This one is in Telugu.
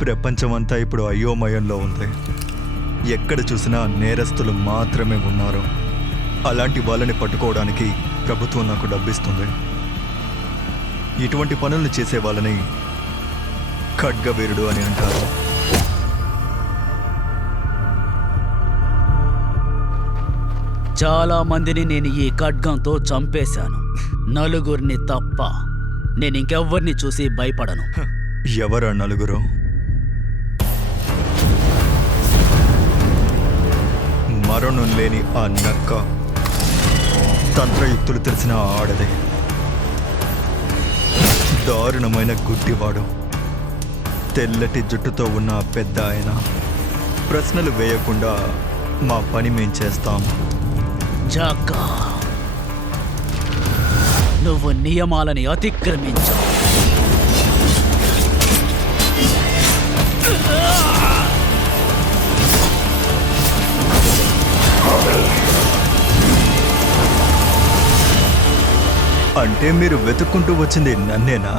ప్రపంచమంతా ఇప్పుడు అయోమయంలో ఉంది. ఎక్కడ చూసినా నేరస్తులు మాత్రమే ఉన్నారు. అలాంటి వాళ్ళని పట్టుకోవడానికి ప్రభుత్వం నాకు డబ్బిస్తుంది. ఇటువంటి పనులు చేసే వాళ్ళని ఖడ్గవీరుడు అని అంటారు. చాలా మందిని నేను ఈ ఖడ్గంతో చంపేశాను, నలుగురిని తప్ప. నేను ఇంకెవ్వరిని చూసి భయపడను. ఎవరా నలుగురు? మరణం లేని ఆ నక్క, తంత్రయుక్తులు తెలిసిన ఆడదే, దారుణమైన గుడ్డివాడు, తెల్లటి జుట్టుతో ఉన్న పెద్ద ఆయన. ప్రశ్నలు వేయకుండా మా పని మేం చేస్తాం. జాకా, నువ్వు నియమాలని అతిక్రమించావు. అంటే మీరు వెతుక్కుంటూ వచ్చింది నన్నేనా?